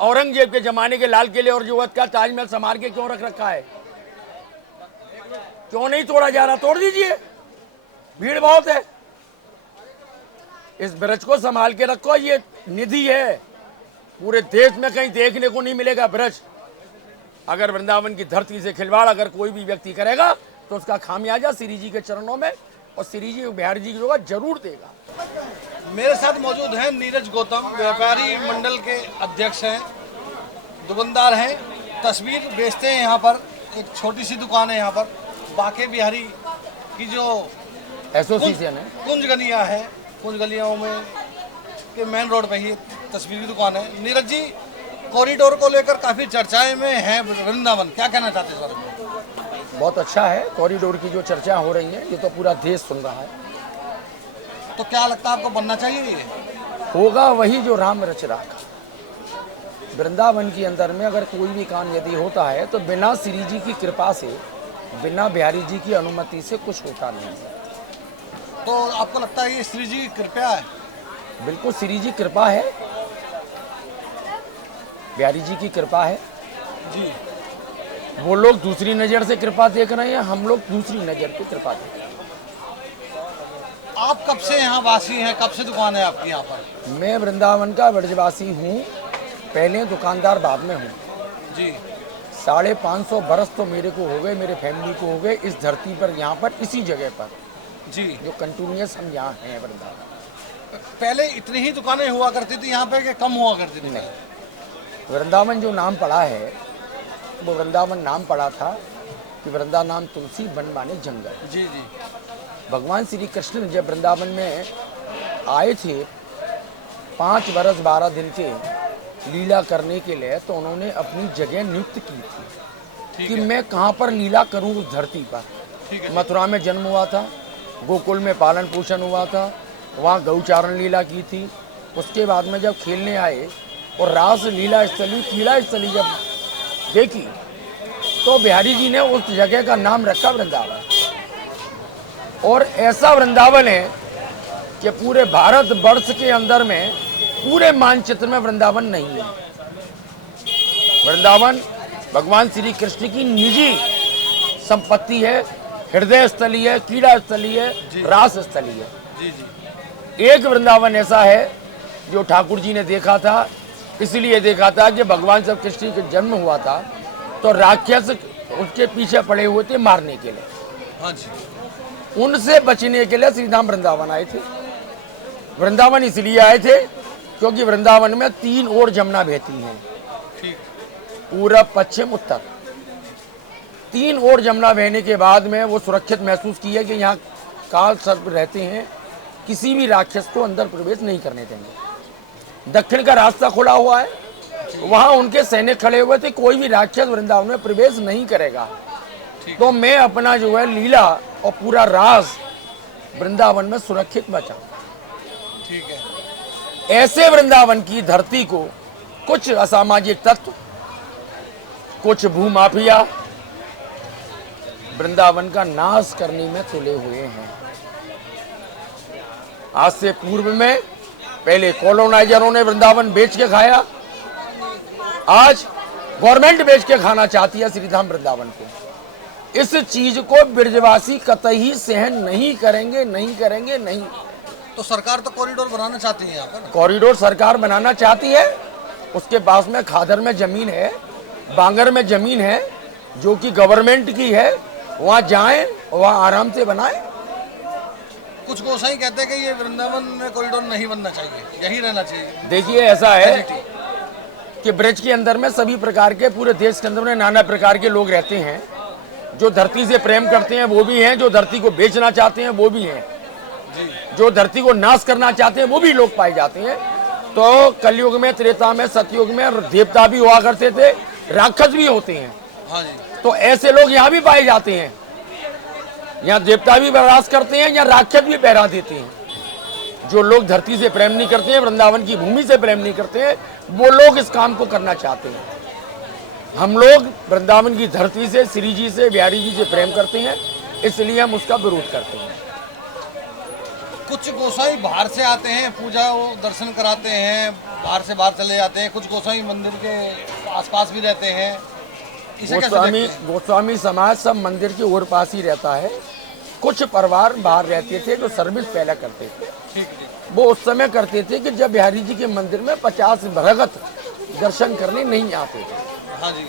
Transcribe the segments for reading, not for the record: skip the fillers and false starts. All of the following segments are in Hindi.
औरंगजेब के जमाने के लाल किले और जो का ताजमहल संभाल के क्यों रख रखा है? क्यों नहीं तोड़ा जा रहा? तोड़ दीजिए, भीड़ बहुत है। इस ब्रज को संभाल के रखो, ये निधि है, पूरे देश में कहीं देखने को नहीं मिलेगा ब्रज। अगर वृंदावन की धरती से खिलवाड़ अगर कोई भी व्यक्ति करेगा तो उसका खामियाजा श्री जी के चरणों में और श्री जी बिहारी जी को जरूर देगा। मेरे साथ मौजूद हैं नीरज गौतम, व्यापारी मंडल के अध्यक्ष हैं, दुकानदार हैं, तस्वीर बेचते हैं। यहाँ पर एक छोटी सी दुकान है, यहाँ पर बाके बिहारी की जो एसोसिएशन है, कुंज गलियाँ है, कुंज गलियों में के मेन रोड पे ही तस्वीर की दुकान है। नीरज जी, कॉरिडोर को लेकर काफ़ी चर्चाएं में है वृंदावन, क्या कहना चाहते हैं सर? बहुत अच्छा है, कॉरिडोर की जो चर्चा हो रही है ये तो पूरा देश सुन रहा है। तो क्या लगता है आपको बनना चाहिए? ये होगा वही जो राम रच रखा। वृंदावन के अंदर में अगर कोई भी काम यदि होता है तो बिना श्री जी की कृपा से, बिना बिहारी जी की अनुमति से कुछ होता नहीं। तो आपको लगता है ये श्री जी की कृपा है? बिल्कुल श्री जी कृपा है, बिहारी जी की कृपा है जी। वो लोग दूसरी नज़र से कृपा देख रहे हैं, हम लोग दूसरी नज़र की कृपा देख रहे हैं। आप कब से यहाँ वासी हैं, कब से दुकान है आपकी यहाँ पर? मैं वृंदावन का ब्रजवासी हूँ, पहले दुकानदार बाद में हूँ जी। 550 बरस तो मेरे को हो गए, मेरे फैमिली को हो गए इस धरती पर, यहाँ पर, इसी जगह पर जी, जो कंटिन्यूस हम यहाँ हैं वृंदावन। पहले इतनी ही दुकानें हुआ करती थी यहाँ पे कि कम हुआ करती थी? नहीं, वृंदावन जो नाम पड़ा है वो वृंदावन नाम पड़ा था कि वृंदा नाम तुलसी, वन माने जंगल। जी जी। भगवान श्री कृष्ण जब वृंदावन में आए थे 5 बरस 12 दिन के लीला करने के लिए, तो उन्होंने अपनी जगह नियुक्त की थी कि मैं कहाँ पर लीला करूँ उस धरती पर। मथुरा में जन्म हुआ था, गोकुल में पालन पोषण हुआ था, वहाँ गौचारण लीला की थी। उसके बाद में जब खेलने आए और रास लीला स्थली, क्रीड़ा स्थली जब देखी तो बिहारी जी ने उस जगह का नाम रखा वृंदावन। और ऐसा वृंदावन है कि पूरे भारत वर्ष के अंदर में पूरे मानचित्र में वृंदावन नहीं है। वृंदावन भगवान श्री कृष्ण की निजी संपत्ति है, हृदय स्थली है, क्रीड़ा स्थली है, रास स्थली है। जी जी। एक वृंदावन ऐसा है जो ठाकुर जी ने देखा था, इसलिए देखा था कि भगवान जब कृष्ण का जन्म हुआ था तो राक्षस उसके पीछे पड़े हुए थे मारने के लिए। हाँ जी। उनसे बचने के लिए श्री राम वृंदावन आए थे। वृंदावन इसलिए आए थे क्योंकि वृंदावन में 3 ओर जमुना बहती हैं, ठीक। पूरब, पश्चिम, उत्तर। 3 ओर जमुना बहने के बाद में वो सुरक्षित महसूस किया कि यहाँ काल सर्प रहते हैं, किसी भी राक्षस को अंदर प्रवेश नहीं करने देंगे। दक्षिण का रास्ता खुला हुआ है, वहाँ उनके सैनिक खड़े हुए थे, कोई भी राक्षस वृंदावन में प्रवेश नहीं करेगा। तो मैं अपना जो है लीला और पूरा राज वृंदावन में सुरक्षित बचाऊं। ठीक है। ऐसे वृंदावन की धरती को कुछ असामाजिक तत्व, कुछ भूमाफिया वृंदावन का नाश करने में तुले हुए हैं। आज से पूर्व में पहले कॉलोनाइजरों ने वृंदावन बेच के खाया, आज गवर्नमेंट बेच के खाना चाहती है श्रीधाम वृंदावन को। इस चीज को ब्रजवासी कतई सहन नहीं करेंगे, नहीं करेंगे, नहीं। तो सरकार तो कॉरिडोर बनाना चाहती है यहाँ पर? कॉरिडोर सरकार बनाना चाहती है, उसके पास में खादर में जमीन है, बांगर में जमीन है जो कि गवर्नमेंट की है, वहाँ जाएं, वहाँ आराम से बनाएं। कुछ गोसाई कहते हैं कि ये वृंदावन में कॉरिडोर नहीं बनना चाहिए, यही रहना चाहिए। देखिए ऐसा है कि ब्रज के अंदर में सभी प्रकार के, पूरे देश के अंदर में नाना प्रकार के लोग रहते हैं। जो धरती से प्रेम करते हैं वो भी हैं, जो धरती को बेचना चाहते हैं वो भी हैं, जो धरती को नाश करना चाहते हैं वो भी लोग पाए जाते हैं। तो कलयुग में, त्रेता में, सतयुग में देवता भी हुआ करते थे, राक्षस भी होते हैं। हाँ जी। तो ऐसे लोग यहाँ भी पाए जाते हैं, यहाँ देवता भी बर्दाश्त करते हैं, यहाँ राक्षस भी बहरा देते हैं। जो लोग धरती से प्रेम नहीं करते हैं, वृंदावन की भूमि से प्रेम नहीं करते हैं, वो लोग इस काम को करना चाहते हैं। हम लोग वृंदावन की धरती से, श्री जी से, बिहारी जी से प्रेम करते हैं, इसलिए हम उसका विरोध करते हैं। कुछ गोसाई बाहर से आते हैं, पूजा वो दर्शन कराते हैं, बाहर से बाहर चले जाते हैं, कुछ गोसाई मंदिर के आसपास भी रहते हैं, इसे कैसे देखते हैं? गोस्वामी समाज सब मंदिर के ओर पास ही रहता है। कुछ परिवार बाहर रहते थे जो सर्विस पहले करते थे, ठीक है। वो उस समय करते थे कि जब बिहारी जी के मंदिर में 50 भगत दर्शन करने नहीं आते थे। हाँ जी।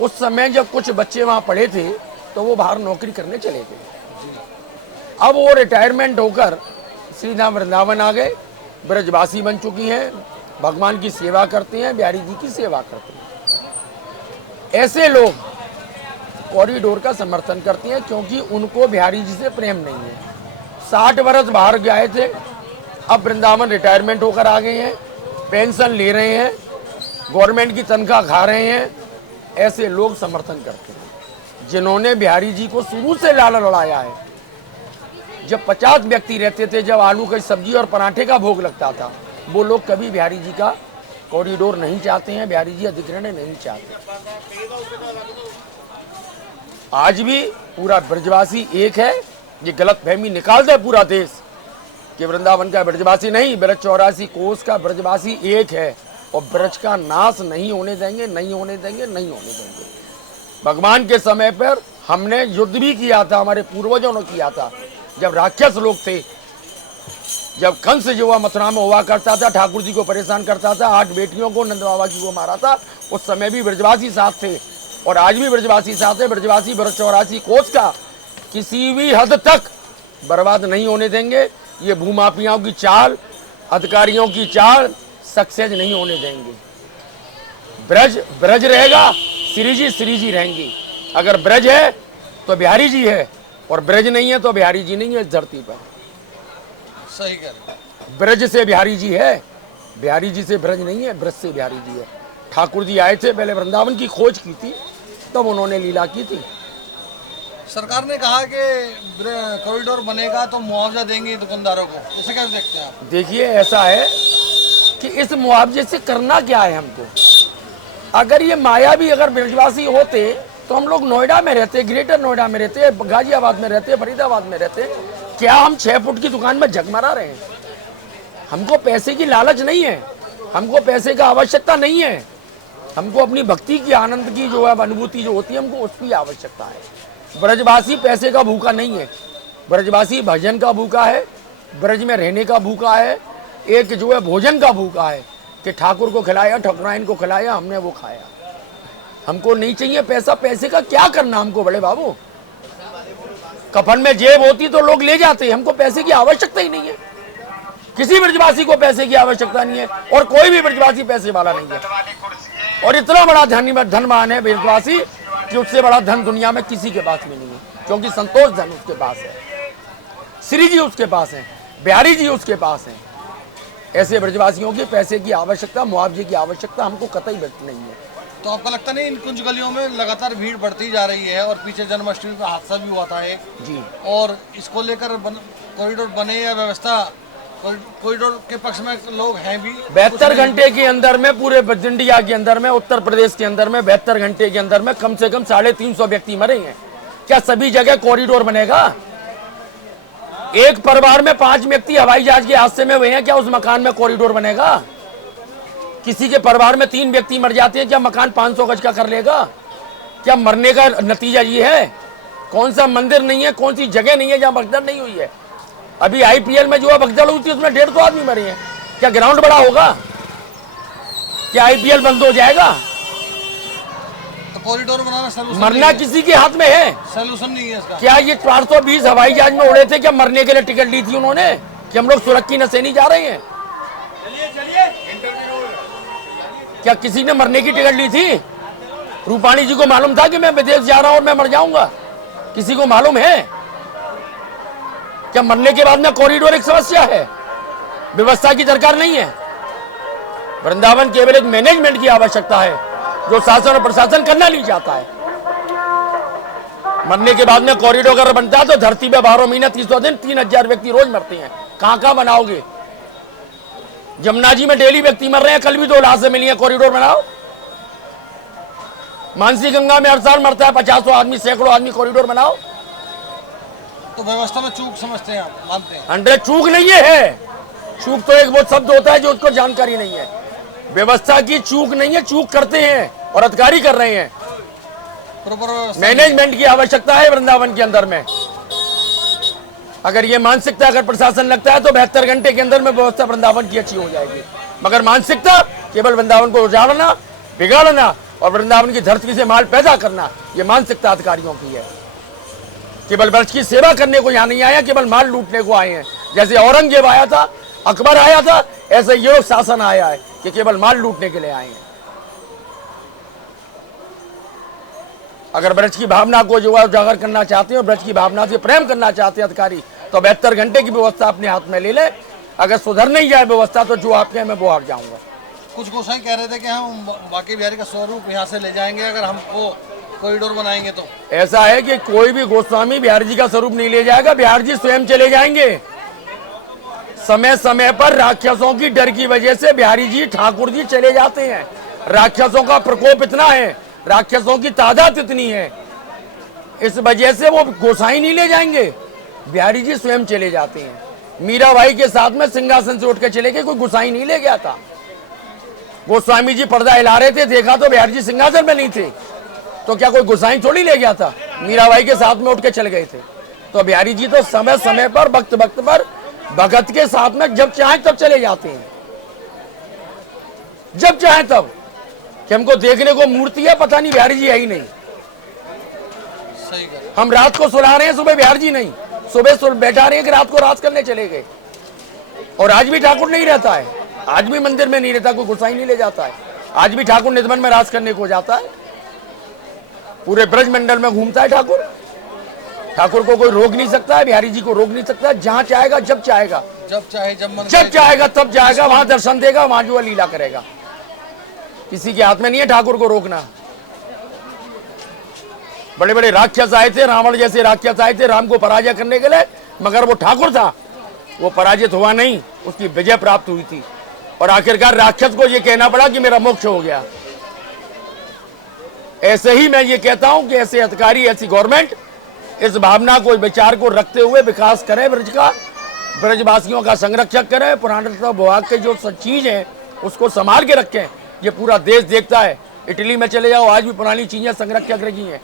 उस समय जब कुछ बच्चे वहाँ पढ़े थे तो वो बाहर नौकरी करने चले गए। अब वो रिटायरमेंट होकर सीधा वृंदावन आ गए, ब्रजवासी बन चुकी हैं, भगवान की सेवा करते हैं, बिहारी जी की सेवा करते हैं। ऐसे लोग कॉरिडोर का समर्थन करते हैं क्योंकि उनको बिहारी जी से प्रेम नहीं है। 60 वर्ष बाहर गए थे, अब वृंदावन रिटायरमेंट होकर आ गए हैं, पेंशन ले रहे हैं, गवर्नमेंट की तनख्वाह खा रहे हैं। ऐसे लोग समर्थन करते हैं जिन्होंने बिहारी जी को शुरू से लाला लड़ाया है। जब 50 व्यक्ति रहते थे, जब आलू की सब्जी और पराठे का भोग लगता था, वो लोग कभी बिहारी जी का कॉरिडोर नहीं चाहते हैं, बिहारी जी अधिग्रहण नहीं चाहते। आज भी पूरा ब्रजवासी एक है। ये गलत फहमी निकाल दे पूरा देश कि वृंदावन का ब्रजवासी नहीं, ब्रज 84 कोस का ब्रजवासी एक है और ब्रज का नाश नहीं होने देंगे, नहीं होने देंगे, नहीं होने देंगे। भगवान के समय पर हमने युद्ध भी किया था, हमारे पूर्वजों ने किया था। जब राक्षस लोग थे, जब कंस जो मथुरा में हुआ करता था, ठाकुर जी को परेशान करता था, 8 बेटियों को नंद बाबा जी को मारा था, उस समय भी ब्रजवासी साथ थे और आज भी ब्रजवासी साथ है। ब्रजवासी ब्रज 84 कोस का किसी भी हद तक बर्बाद नहीं होने देंगे। ये भूमाफियाओं की चाल, अधिकारियों की चाल सक्सेस नहीं होने देंगे। ब्रज ब्रज रहेगा, श्री जी रहेंगी। अगर ब्रज है तो बिहारी जी है और ब्रज नहीं है तो बिहारी जी नहीं है इस धरती पर। सही कह रहे हैं। ब्रज से बिहारी जी है, बिहारी जी से ब्रज नहीं है, ब्रज से बिहारी जी है। ठाकुर जी आए थे, पहले वृंदावन की खोज की थी, तब उन्होंने लीला की थी। सरकार ने कहा कि कॉरिडोर बनेगा तो मुआवजा देंगे दुकानदारों को, इसे कैसे देखते हैं आप? देखिए, ऐसा है कि इस मुआवजे से करना क्या है हमको। अगर ये माया भी अगर ब्रजवासी होते तो हम लोग नोएडा में रहते, ग्रेटर नोएडा में रहते, गाजियाबाद में रहते, फरीदाबाद में रहते। क्या हम 6 फुट की दुकान में जगमरा रहे हैं? हमको पैसे की लालच नहीं है, हमको पैसे का आवश्यकता नहीं है। हमको अपनी भक्ति की, आनंद की जो है अनुभूति जो होती है, हमको उसकी आवश्यकता है। ब्रजवासी पैसे का भूखा नहीं है, ब्रजवासी भजन का भूखा है, ब्रज में रहने का भूखा है, एक जो है भोजन का भूखा है कि ठाकुर को खिलाया, ठकुराइन को खिलाया, हमने वो खाया। हमको नहीं चाहिए पैसा। पैसे का क्या करना हमको बड़े बाबू? कफन में जेब होती तो लोग ले जाते, हमको पैसे की आवश्यकता ही नहीं है। किसी ब्रजवासी को पैसे की आवश्यकता नहीं है और कोई भी ब्रजवासी पैसे वाला नहीं है। और इतना बड़ा धनवान है ब्रजवासी कि उससे बड़ा धन दुनिया में किसी के पास में नहीं है, क्योंकि संतोष धन उसके पास है, श्री जी उसके पास है, बिहारी जी उसके पास है। ऐसे ब्रजवासियों की पैसे की आवश्यकता, मुआवजे की आवश्यकता हमको कतई नहीं है। तो आपको लगता नहीं इन कुंज गलियों में लगातार भीड़ बढ़ती जा रही है? और पीछे जन्माष्टमी का हादसा भी हुआ था एक जी, और इसको लेकर कॉरिडोर बने या व्यवस्था, कॉरिडोर के पक्ष में लोग हैं भी। 72 घंटे के अंदर में पूरे इंडिया के अंदर में, उत्तर प्रदेश के अंदर में 72 घंटे के अंदर में कम से कम 350 व्यक्ति मरे हैं। क्या सभी जगह कॉरिडोर बनेगा? एक परिवार में 5 व्यक्ति हवाई जहाज के हादसे में हुए हैं, क्या उस मकान में कॉरिडोर बनेगा? किसी के परिवार में 3 व्यक्ति मर जाते हैं, क्या मकान 500 गज का कर लेगा? क्या मरने का नतीजा ये है? कौन सा मंदिर नहीं है, कौन सी जगह नहीं है जहाँ भगदड़ नहीं हुई है? अभी IPL में जो है भगदड़ हुई थी, उसमें 150 आदमी मरे हैं। क्या ग्राउंड बड़ा होगा? क्या IPL बंद हो जाएगा? तो कॉरिडोर बनाना सलूशन मरना किसी के हाथ में है? सलूशन नहीं है इसका। क्या ये 420 हवाई जहाज में उड़े थे? क्या मरने के लिए टिकट ली थी उन्होंने कि हम लोग सुरक्षित की नशे नहीं जा रहे हैं? क्या किसी ने मरने की टिकट ली थी? रूपाणी जी को मालूम था कि मैं विदेश जा रहा हूं और मैं मर जाऊंगा? किसी को मालूम है? क्या मरने के बाद में कॉरिडोर एक समस्या है? व्यवस्था की दरकार नहीं है। वृंदावन केवल एक मैनेजमेंट की आवश्यकता है जो शासन और प्रशासन करना नहीं चाहता है। मरने के बाद में कॉरिडोर अगर बनता है तो धरती पे 12 महीने 300 दिन 3000 व्यक्ति रोज मरते हैं। कहां बनाओगे? जमुना जी में डेली व्यक्ति मर रहे हैं, कल भी 2 लाशें मिली हैं। कॉरिडोर बनाओ। मानसी गंगा में हर साल मरता है 50 आदमी, सैकड़ों आदमी। कॉरिडोर बनाओ। तो व्यवस्था में चूक समझते हैं आप, मानते हैं? 100 चूक नहीं है। चूक तो एक वो शब्द होता है जो उसको जानकारी नहीं है। व्यवस्था की चूक नहीं है, चूक करते हैं और अधिकारी कर रहे हैं। प्रॉपर मैनेजमेंट की आवश्यकता है वृंदावन के अंदर में। अगर ये मानसिकता अगर प्रशासन लगता है तो 72 घंटे के अंदर में व्यवस्था वृंदावन की अच्छी हो जाएगी, मगर मानसिकता केवल वृंदावन को उजाड़ना, बिगाड़ना और वृंदावन की धरती से माल पैदा करना, ये मानसिकता अधिकारियों की है। केवल ब्रज की सेवा करने को यहाँ नहीं आया, केवल माल लूटने को आए हैं। जैसे औरंगजेब आया था, अकबर आया था, ऐसे ये लोग शासन आया है कि केवल माल लूटने के लिए आए हैं। अगर ब्रज की भावना को जो है उजागर करना चाहते हैं, ब्रज की भावना से प्रेम करना चाहते हैं अधिकारी, तो 72 घंटे की व्यवस्था अपने हाथ में ले ले। अगर सुधर नहीं जाए व्यवस्था तो जो आपके मैं वो हट जाऊंगा। कुछ गोसाई कह रहे थे कि हम बांके बिहारी का स्वरूप यहाँ से ले जाएंगे अगर हमको कॉरिडोर बनाएंगे तो। ऐसा है कि कोई भी गोस्वामी बिहारी जी का स्वरूप नहीं ले जाएगा, बिहार जी स्वयं चले जाएंगे। समय समय पर राक्षसों की डर की वजह से बिहारी जी ठाकुर जी चले जाते हैं। राक्षसों का प्रकोप इतना है, राक्षसों की तादाद इतनी है, इस वजह से वो गोसाई नहीं ले जाएंगे, बिहारी जी स्वयं चले जाते हैं। मीराबाई के साथ में सिंहासन से उठ के चले गए, कोई गोसाई नहीं ले गया था। गोस्वामी जी पर्दा हिला रहे थे, देखा तो बिहारी जी सिंहासन में नहीं थे, तो क्या कोई गोसाई थोड़ी ले गया था? मीराबाई के साथ में उठ के चल गए थे। तो बिहारी जी तो समय समय पर वक्त वक्त पर भगत के साथ में जब चाहे तब चले जाते हैं, जब चाहे तब। कि हमको देखने को मूर्ति है, पता नहीं बिहारी जी है ही नहीं। सही कर। हम रात को सुला रहे हैं, सुबह बिहारी जी नहीं, सुबह बैठा रहे हैं कि रात को रात करने चले गए। और आज भी ठाकुर नहीं रहता है, आज भी मंदिर में नहीं रहता, कोई गोसाई नहीं ले जाता है। आज भी ठाकुर निधवन में राज करने को जाता है, पूरे ब्रज मंडल में घूमता है ठाकुर। ठाकुर को कोई रोक नहीं सकता है, बिहारी जी को रोक नहीं सकता। जहां चाहेगा, जब चाहेगा, जब चाहे जब मन जब चाहेगा तब जाएगा, वहां दर्शन देगा, वहां जो लीला करेगा। किसी के हाथ में नहीं है ठाकुर को रोकना। बड़े बड़े राक्षस आए थे, रावण जैसे राक्षस आए थे राम को पराजय करने के लिए, मगर वो ठाकुर था, वो पराजित हुआ नहीं, उसकी विजय प्राप्त हुई थी। और आखिरकार राक्षस को ये कहना पड़ा कि मेरा मोक्ष हो गया। ऐसे ही मैं ये कहता हूं कि ऐसे अधिकारी, ऐसी गवर्नमेंट इस भावना को, विचार को रखते हुए विकास करें ब्रज का, ब्रजवासियों का संरक्षक करें। पुरातत्व विभाग के जो चीज है उसको संभाल के रखें। ये पूरा देश देखता है, इटली में चले जाओ, आज भी पुरानी चीजें संरक्षक रखी हैं।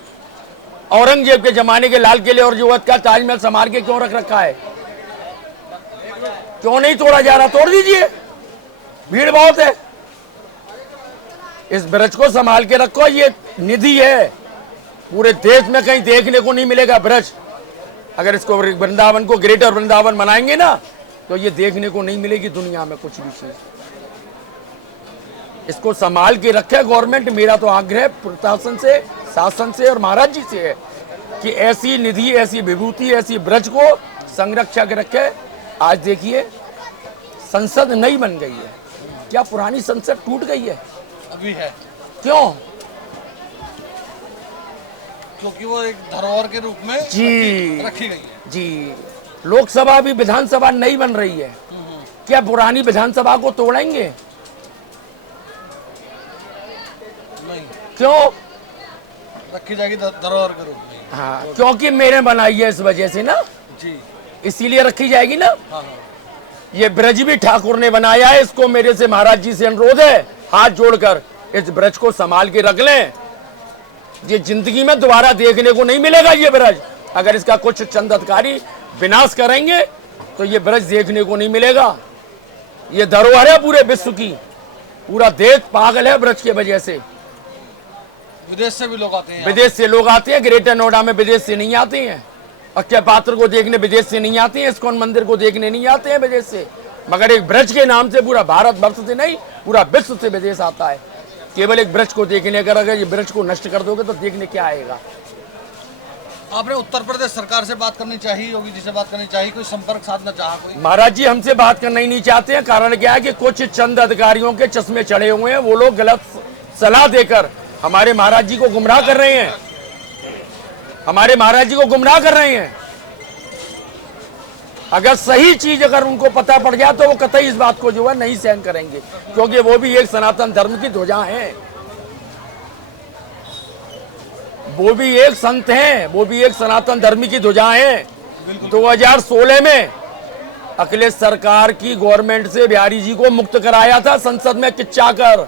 औरंगजेब के जमाने के लाल किले और युवत का ताजमहल संभाल के क्यों रख रखा है? क्यों नहीं तोड़ा जा रहा? तोड़ दीजिए, भीड़ बहुत है। इस ब्रज को संभाल के रखो, ये निधि है, पूरे देश में कहीं देखने को नहीं मिलेगा ब्रज। अगर इसको वृंदावन को ग्रेटर वृंदावन बनाएंगे ना, तो ये देखने को नहीं मिलेगी दुनिया में कुछ भी चीज। इसको संभाल के रखे गवर्नमेंट। मेरा तो आग्रह प्रशासन से, शासन से और महाराज जी से है कि ऐसी निधि, ऐसी विभूति, ऐसी ब्रज को संरक्षक रखे। आज देखिए संसद नई बन गई है, क्या पुरानी संसद टूट गई है? अभी है। क्यों? क्योंकि वो एक धरोहर के रूप में जी रखी गई है। जी। लोकसभा भी, विधानसभा नई बन रही है, क्या पुरानी विधानसभा को तोड़ेंगे? नहीं, क्यों? रखी जाएगी धरोहर के रूप में। हाँ, क्योंकि मेरे बनाई है, इस वजह से ना, जी, इसीलिए रखी जाएगी ना। हाँ। ये ब्रज भी ठाकुर ने बनाया है, इसको मेरे से महाराज जी से अनुरोध है, हाथ जोड़कर इस ब्रज को संभाल के रख लें। ये जिंदगी में दोबारा देखने को नहीं मिलेगा ये ब्रज। अगर इसका कुछ चंद अधिकारी विनाश करेंगे तो ये ब्रज देखने को नहीं मिलेगा। ये धरोहर है पूरे विश्व की, पूरा देश पागल है ब्रज के वजह से। विदेश से भी लोग आते हैं, विदेश से लोग आते हैं, ग्रेटर नोएडा में विदेश से नहीं आते हैं। अक्षय पात्र को देखने विदेश से नहीं आते हैं, इस्कॉन मंदिर को देखने नहीं आते हैं विदेश से, मगर एक ब्रज के नाम से पूरा भारत वर्ष से नहीं, पूरा विश्व से विदेश आता है केवल एक ब्रज को देखने। अगर ये ब्रज को नष्ट कर दोगे तो देखने क्या आएगा? आपने उत्तर प्रदेश सरकार से बात करनी चाहिए, योगी जी से बात करनी चाहिए, कोई संपर्क साधना चाहा कोई? महाराज जी हमसे बात करना ही नहीं चाहते हैं। कारण क्या है कि कुछ चंद अधिकारियों के चश्मे चढ़े हुए हैं, वो लोग गलत सलाह देकर हमारे महाराज जी को गुमराह कर रहे हैं, हमारे महाराज जी को गुमराह कर रहे हैं। अगर सही चीज अगर उनको पता पड़ जाए तो वो कतई इस बात को जो है नहीं सहन करेंगे, क्योंकि वो भी एक सनातन धर्म की ध्वजा हैं, वो भी एक संत हैं, वो भी एक सनातन धर्म की ध्वजा हैं। 2016 में अखिलेश सरकार की गवर्नमेंट से बिहारी जी को मुक्त कराया था संसद में किच्चा कर।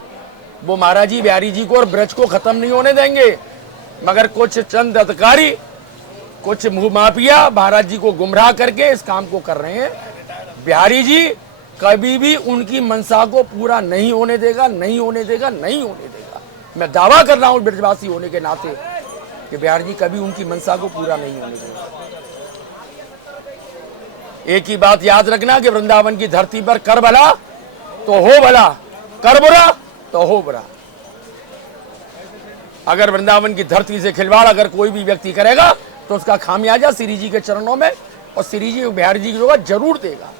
वो महाराज जी बिहारी जी को और ब्रज को खत्म नहीं होने देंगे, मगर कुछ चंद अधिकारी, कुछ माफिया महाराज जी को गुमराह करके इस काम को कर रहे हैं। बिहारी जी कभी भी उनकी मंशा को पूरा नहीं होने देगा, नहीं होने देगा, नहीं होने देगा। मैं दावा कर रहा हूं ब्रजवासी होने के नाते कि बिहारी जी कभी उनकी मंशा को पूरा नहीं होने देगा। एक ही बात याद रखना कि वृंदावन की धरती पर कर भला तो हो भला, कर बुरा तो हो बुरा। अगर वृंदावन की धरती से खिलवाड़ अगर कोई भी व्यक्ति करेगा तो उसका खामियाजा श्री जी के चरणों में और श्री जी बिहारी जी को जरूर देगा।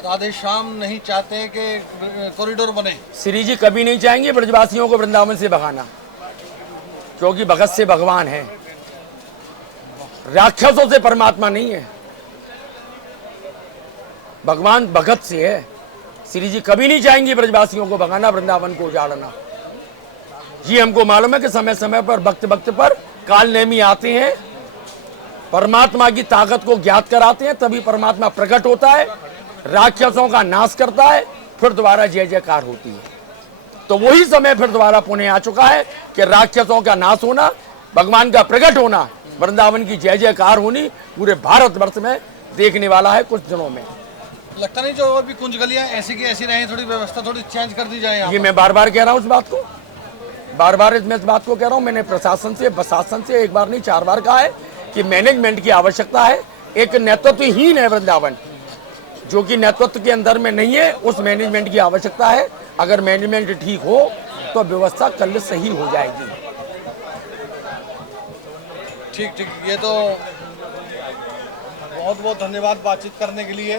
राधे श्याम नहीं चाहते कि कॉरिडोर बने। श्री जी कभी नहीं चाहेंगे ब्रजवासियों को वृंदावन से भगाना, क्योंकि भगत से भगवान है, राक्षसों से परमात्मा नहीं है। भगवान भगत से है। श्री जी कभी नहीं चाहेंगे ब्रजवासियों को भगाना, वृंदावन को उजाड़ना। जी हमको मालूम है कि समय समय पर वक्त वक्त पर काल नेमी आते हैं, परमात्मा की ताकत को ज्ञात कराते हैं, तभी परमात्मा प्रकट होता है, राक्षसों का नाश करता है, फिर दोबारा जय जयकार होती है। तो वही समय फिर दोबारा पुनः आ चुका है कि राक्षसों का नाश होना, भगवान का प्रकट होना, वृंदावन की जय जयकार होनी पूरे भारतवर्ष में देखने वाला है कुछ दिनों में। लगता नहीं जो अभी कुंज गलियां ऐसी की ऐसी रही, थोड़ी व्यवस्था थोड़ी चेंज कर दी जाए यहाँ ये पर? मैं बार बार कह रहा हूँ इस बात को, बार बार मैं इस बात को कह रहा हूँ। मैंने प्रशासन से, प्रशासन से एक बार नहीं 4 बार कहा है कि मैनेजमेंट की आवश्यकता है। एक नेतृत्वहीन है वृंदावन, जो कि नेतृत्व के अंदर में नहीं है, उस मैनेजमेंट की आवश्यकता है। अगर मैनेजमेंट ठीक हो तो व्यवस्था कल सही हो जाएगी। ठीक ठीक, ये तो बहुत बहुत धन्यवाद बातचीत करने के लिए।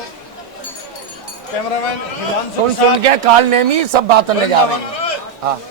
कैमरामैन हिमांशु सुन के काल नेमी सब बात करने जा रहे हैं। हाँ।